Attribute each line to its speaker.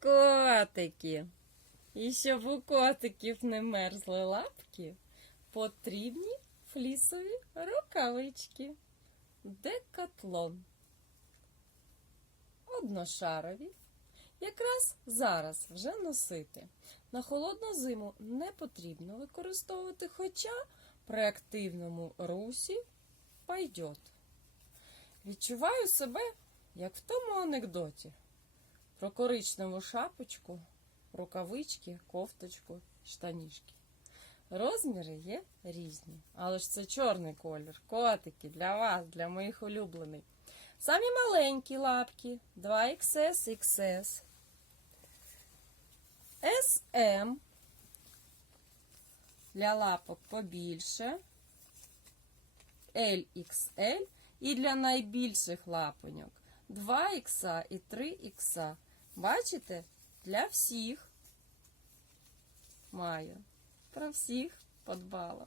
Speaker 1: Котики. І щоб у котиків не мерзли лапки, потрібні флісові рукавички. Декатлон. Одношарові. Якраз зараз вже носити. На холодну зиму не потрібно використовувати, хоча при активному русі пайдет. Відчуваю себе, як в тому анекдоті про коричневу шапочку, рукавички, кофточку, штанішки. Розміри є різні, але ж це чорний колір, котики для вас, для моїх улюблених. Самі маленькі лапки 2XS, XS, SM для лапок побільше, LXL і для найбільших лапоньок 2 ікса і 3 ікса. Бачите? Для всіх маю. Про всіх подбала.